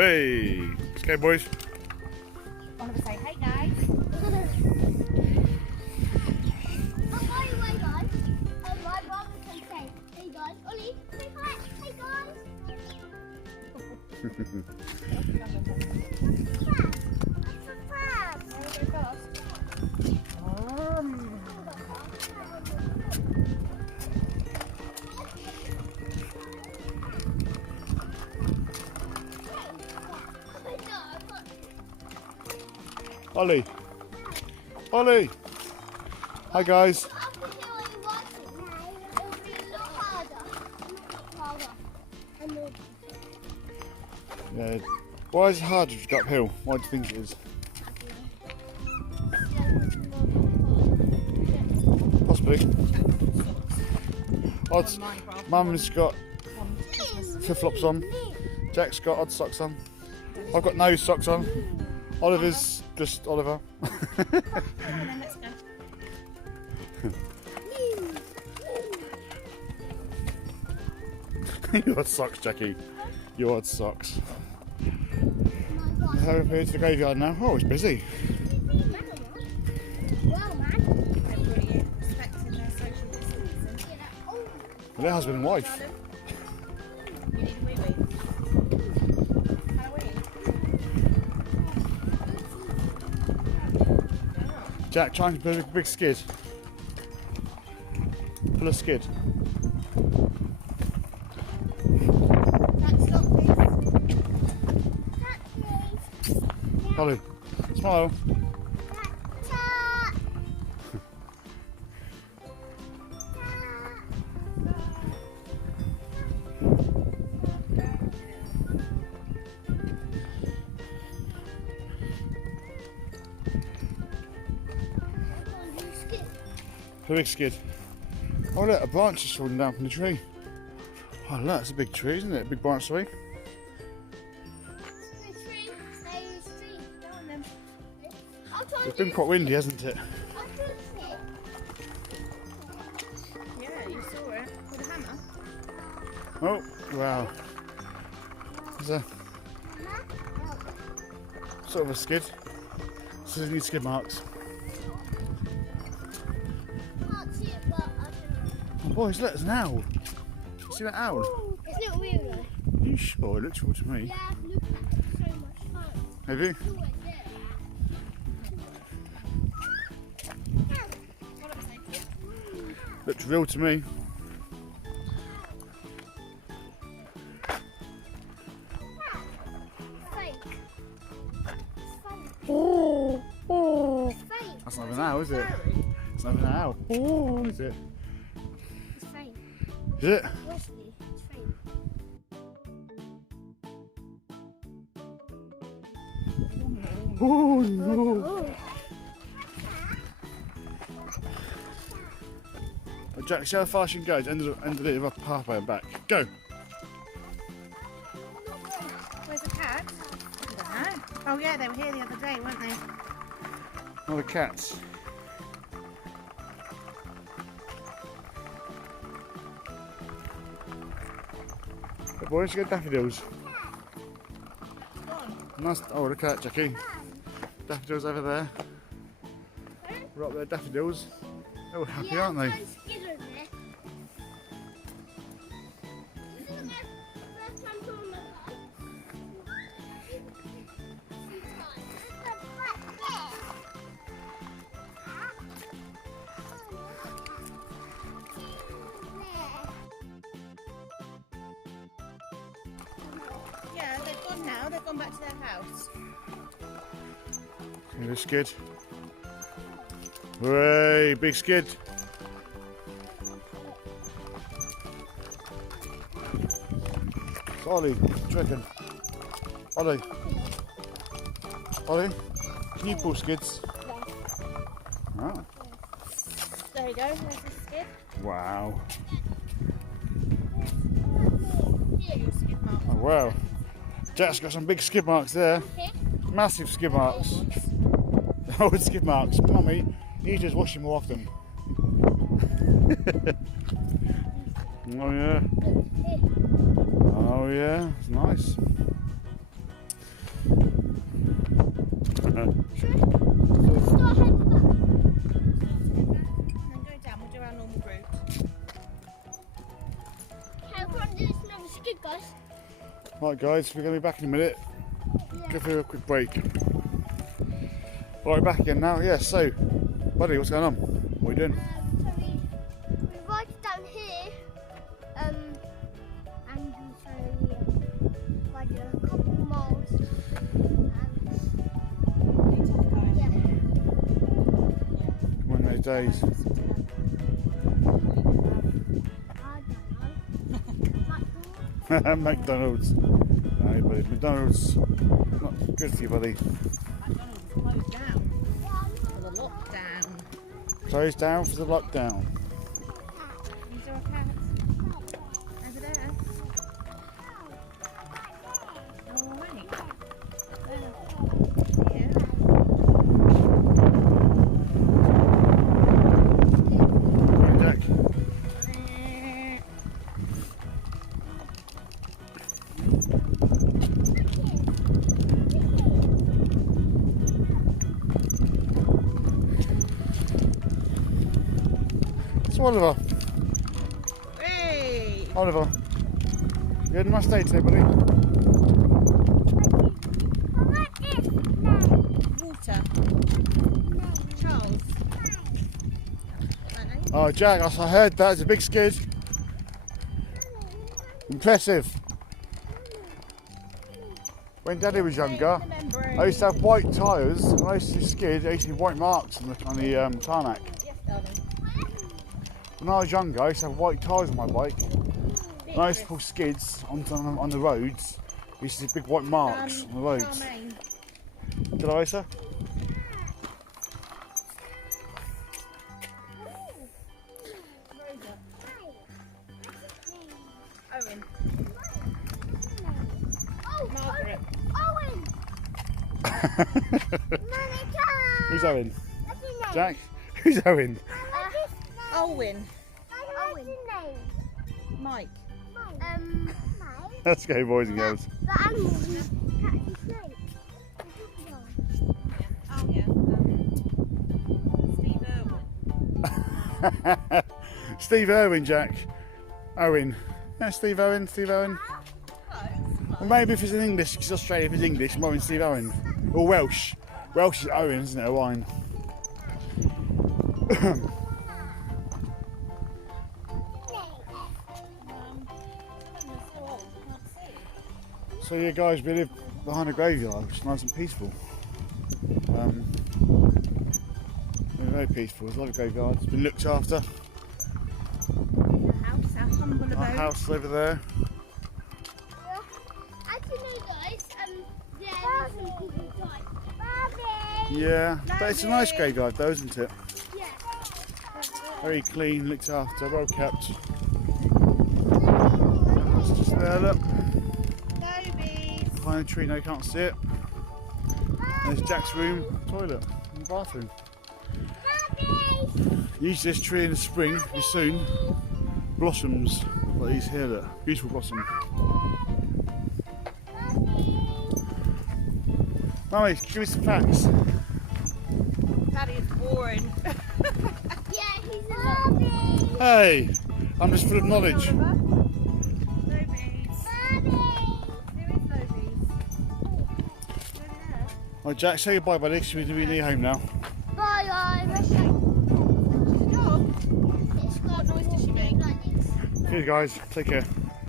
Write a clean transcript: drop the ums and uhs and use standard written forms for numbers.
Hey, let's go, boys. Oliver, say hey guys. My brother can say, hey guys. Ollie, say hi. Hey guys. Ollie. Ollie. Hi, guys. Yeah. Why is it hard if you go uphill? Why do you think it is? Possibly. Odds. Mum's got flip-flops on. Jack's got odd socks on. I've got no socks on. Oliver's just Oliver. Let's go. You odd socks, Jackie. You odd socks. So we're here to the graveyard now. Oh, it's busy. Everybody respecting their social distancing. Well, their husband and wife. You need a wee-wee. Halloween. Jack, trying to pull a big skid. Pull a skid. Ollie, smile. A big skid. Oh look, a branch is falling down from the tree. Oh look, that's a big tree, isn't it? A big branch tree. It's been quite windy, hasn't it? Yeah, you saw it with a hammer. Oh, wow. There's a sort of a skid. So there's any skid marks. Oh boys, look, there's an owl. See that owl? It's not real though. Are you sure? It looks real to me. Yeah, look, so much fun. Have you? Look at Oliver, say good. Looks real to me. fake. It's fake. Oh, oh. It's fake. That's not an owl, is it? It's not an owl. Oh, is it? It's fake. Is it? Honestly, it's fake. Oh no. Oh. Oh, Jack, see how fast you can go? End of it with a pathway and back. Go! Where's the cat? I don't know. Oh yeah, they were here the other day, weren't they? Oh, the cats. Hey boys, you got daffodils. Nice. Oh, look at that, Jackie. Daffodils over there. Right there, daffodils. They're all happy, aren't they? Yeah, they've gone now. They've gone back to their house. See the skid. Hooray, big skid. So, Ollie, what do you reckon? Ollie. Ollie, can you pull skids? Ah, There you go. There's the skid. wow. Skid mark. Oh, wow. Jack's got some big skid marks there. Massive skid marks. Old skid marks. Mummy, you need to just wash them more often. Oh yeah. Oh yeah, it's nice. Should we start heading back? Then go down, we'll do our normal route. Okay, we're going to do this another skid, guys. Right guys, we're going to be back in a minute. Yeah. Go for a quick break. Right, back again now. Yeah, so, buddy, what's going on? What are you doing? So we ride down here, and we ride a couple miles. Yeah. One of those days. I don't know. McDonald's. No, buddy, McDonald's not good for you, buddy. McDonald's closed down for the lockdown. Closed down for the lockdown. Is there a cat? Over there. All right. Yeah. Right, Jack. So Oliver, Hey! Oliver, you had a nice day today, buddy. Water. Charles. Oh, Jack, I heard that. It's a big skid. Impressive. When Daddy was younger, I used to have white tyres, and I used to skid. I used to have white marks on the tarmac. Yes, darling. When I was younger, I used to have white tyres on my bike. When I used to pull skids on the roads, I used to see big white marks on the roads. Charmaine. Did I, sir? Owen. Margaret. Owen! Who's Owen? What's his name? Jack? Who's Owen? Owen. What's his name? Mike. Mike. Let's go, boys and girls. The animal who catches snakes. Oh yeah. Steve Irwin. Steve Irwin, Jack. Owen. Yeah, Steve Owen, Steve Owen. Well, maybe if it's in English, because Australia, if it's English, more than Steve Owen. Or Welsh. Welsh is Owen, isn't it? A wine. So yeah, guys, we live behind a graveyard, which is nice and peaceful. Very peaceful. It's a lovely graveyard. It's been looked after. House, our humble Our abode. house over there. Actually, guys, yeah, some people died. Bobby! Yeah, but it's a nice graveyard though, isn't it? Yeah. Very clean, looked after, well kept. It's just there, look. Babies. Behind a tree, no, you can't see it. There's Jack's room, toilet, and bathroom. Use this tree in the spring, very soon. Blossoms, like these here, look. Beautiful blossom. Mummy, give me some facts. Daddy is boring. Yeah, he's a Bobby! Hey, I'm just full of knowledge. Lobies. Bobby! Who is Lobies? Right, Jack, say goodbye, buddy, because we're going to be near home now. Bye, guys. Dog. It's got What noise does she make? like this. Okay, guys, take care.